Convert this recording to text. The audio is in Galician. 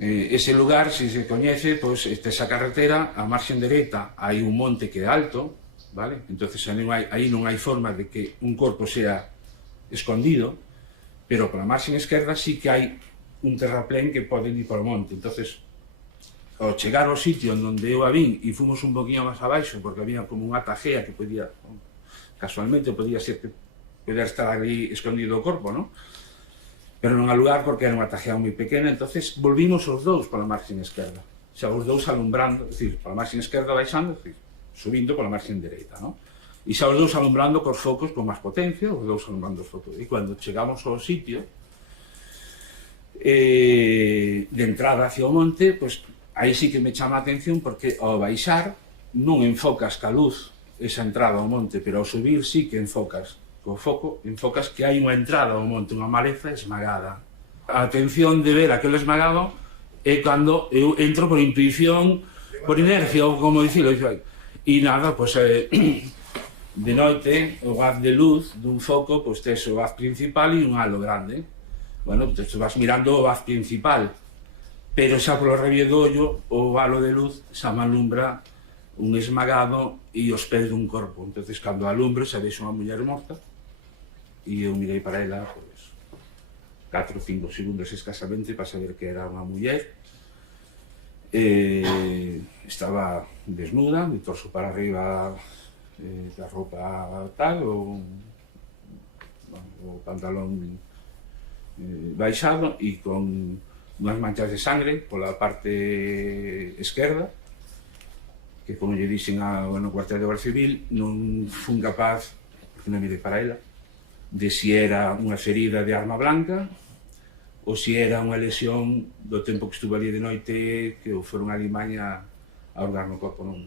Ese lugar, se se coñece, pois, esa carretera, a marxen dereita hai un monte que é alto, vale? Entonces aí non hai forma de que un corpo sea escondido, pero pola marxen esquerda sí que hai un terraplén que poden ir polo monte. Entonces, ao chegar ao sitio onde eu a vin e fomos un poquinho máis abaixo, porque había como unha tajea que podía, casualmente podía ser que podía estar ali escondido o corpo, non? Pero non há lugar porque era unha tajea moi pequena, entonces volvimos os dous pola marxen esquerda, xa os dous alumbrando, é dicir, pola marxen esquerda baixando, é dicir, subindo pola marxen dereita, non? E xa os dous alumbrando cos focos con máis potencia, os dous alumbrando os focos. E cando chegamos ao sitio, de entrada hacia o monte, pois aí sí que me chama a atención porque ao baixar non enfocas ca luz esa entrada ao monte, pero ao subir sí que enfocas co foco, enfocas que hai unha entrada ao monte, unha maleza esmagada. A atención de ver aquilo esmagado é cando eu entro por intuición, por inercia, ou como dicilo, e nada, pois de noite o haz de luz dun foco, pois tes o haz principal e un halo grande. Bueno, pois vas mirando o haz principal, pero xa polo rebie do ollo o halo de luz xa me alumbra un esmagado e os pés dun corpo. Entonces, cando alumbro, xa vexo unha muller morta e eu mirei para ela, pois, 4 ou 5 segundos escasamente para saber que era unha muller. Estaba desnuda, de torso para arriba, da roupa tal, o pantalón baixado e con unhas manchas de sangre pola parte esquerda, que, como lle dixen no cuartel de Guardia Civil, non fun capaz, porque non mirei para ela, de si era unha ferida de arma blanca ou si era unha lesión do tempo que estuve ali de noite, que foron a Limaña a hurgar no corpo, non.